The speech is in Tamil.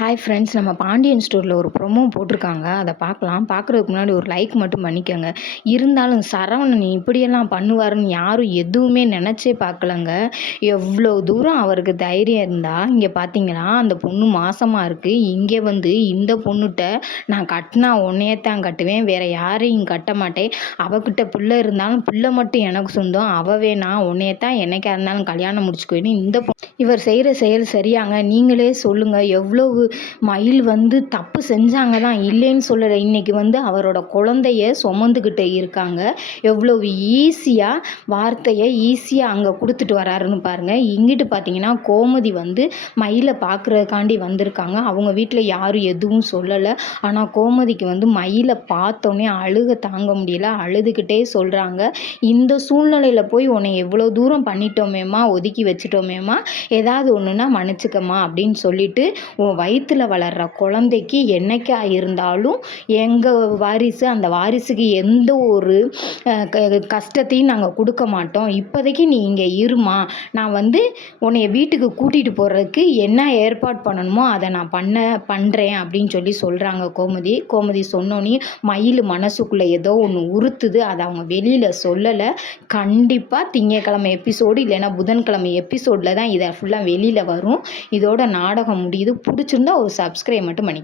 ஹாய் ஃப்ரெண்ட்ஸ், நம்ம பாண்டியன் ஸ்டோரில் ஒரு ப்ரொமோ போட்டிருக்காங்க. அதை பார்க்கலாம். பார்க்குறதுக்கு முன்னாடி ஒரு லைக் மட்டும் பண்ணிக்கோங்க. இருந்தாலும் சரவணன் இப்படியெல்லாம் பண்ணுவாருன்னு யாரும் எதுவுமே நினச்சே பார்க்கலங்க. எவ்வளோ தூரம் அவருக்கு தைரியம் இருந்தால், இங்கே பார்த்தீங்களா அந்த பொண்ணு மாசமாக இருக்குது. இங்கே வந்து இந்த பொண்ணுகிட்ட நான் கட்டினா உன்னையத்தான் கட்டுவேன், வேறு யாரையும் கட்ட மாட்டேன். அவகிட்ட பிள்ளை இருந்தாலும் பிள்ளை மட்டும் எனக்கு சொந்தம், அவள் வேணா உன்னையத்தான் என்னைக்கா இருந்தாலும் கல்யாணம் முடிச்சுக்குவேன்னு இவர் செய்கிற செயல் சரியாங்க? நீங்களே சொல்லுங்கள். எவ்வளவு மயில் வந்து தப்பு செஞ்சாங்க தான், இல்லைன்னு சொல்லலை. இன்றைக்கி வந்து அவரோட குழந்தைய சுமந்துக்கிட்டு இருக்காங்க. எவ்வளவு ஈஸியாக வார்த்தையை ஈஸியாக அங்கே கொடுத்துட்டு வராருன்னு பாருங்கள். இங்கிட்டு பார்த்தீங்கன்னா கோமதி வந்து மயிலை பார்க்குறதுக்காண்டி வந்திருக்காங்க. அவங்க வீட்டில் யாரும் எதுவும் சொல்லலை. ஆனால் கோமதிக்கு வந்து மயிலை பார்த்தோன்னே அழுக தாங்க முடியல. அழுதுகிட்டே சொல்கிறாங்க, இந்த சூழ்நிலையில் போய் உன்னை எவ்வளோ தூரம் பண்ணிட்டோமேம்மா, ஒதுக்கி வச்சுட்டோமேம்மா, ஏதாவது ஒன்றுனா மன்னிச்சுக்கம்மா அப்படின்னு சொல்லிட்டு, உன் வயிற்றில் வளர்கிற குழந்தைக்கு என்னைக்கா இருந்தாலும் எங்கள் வாரிசு, அந்த வாரிசுக்கு எந்த ஒரு கஷ்டத்தையும் நாங்கள் கொடுக்க மாட்டோம். இப்போதைக்கு நீ இங்கே இருமா, நான் வந்து உன்னைய வீட்டுக்கு கூட்டிகிட்டு போகிறதுக்கு என்ன ஏற்பாடு பண்ணணுமோ அதை நான் பண்ணுறேன் அப்படின்னு சொல்லி சொல்கிறாங்க கோமதி. கோமதி சொன்னோன்னே மயில் மனசுக்குள்ளே ஏதோ ஒன்று உறுத்துது. அதை அவங்க வெளியில் சொல்லலை. கண்டிப்பாக திங்கக்கிழமை எபிசோடு இல்லைன்னா புதன்கிழமை எபிசோடில் தான் இதை ஃபுல்லாக வெளியில் வரும். இதோட நாடகம் முடியுது. பிடிச்சிருந்தா ஒரு சப்ஸ்கிரைப் மட்டும் பண்ணிக்க.